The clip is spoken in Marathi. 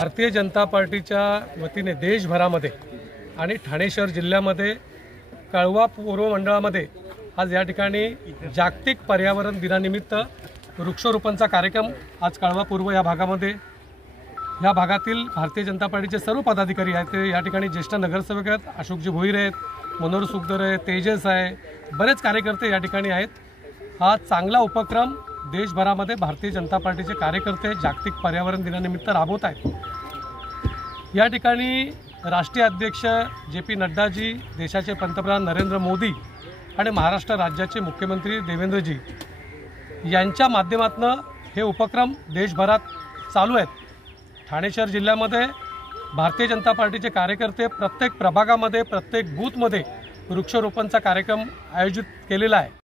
भारतीय जनता पार्टीच्या वतीने देशभरामध्ये आणि ठाणे शहर जिल्ह्यामध्ये कळवा पूर्व मंडळामध्ये आज या ठिकाणी जागतिक पर्यावरण दिनानिमित्त वृक्षारोपणचा कार्यक्रम आज कळवा पूर्व या भागातील भारतीय जनता पार्टीचे सर्व पदाधिकारी आहेत ते या ठिकाणी ज्येष्ठ नगरसेवक आहेत, अशोकजी भोईर आहेत, मनोहर सुखदर आहे, तेजस आहे, बरेच कार्यकर्ते या ठिकाणी आहेत। हा चांगला उपक्रम देशभरामध्ये भारतीय जनता पार्टीचे कार्यकर्ते जागतिक पर्यावरण दिनानिमित्त राबवत आहेत। या ठिकाणी राष्ट्रीय अध्यक्ष जे.पी. नड्डाजी, देशाचे पंतप्रधान नरेंद्र मोदी आणि महाराष्ट्र राज्याचे मुख्यमंत्री देवेंद्रजी यांच्या माध्यमातून हे उपक्रम देशभरात चालू आहेत। ठाणे शहर जिल्ह्यामध्ये भारतीय जनता पार्टीचे कार्यकर्ते प्रत्येक प्रभागामध्ये प्रत्येक बूथमध्ये वृक्षारोपणचा कार्यक्रम आयोजित केलेला आहे।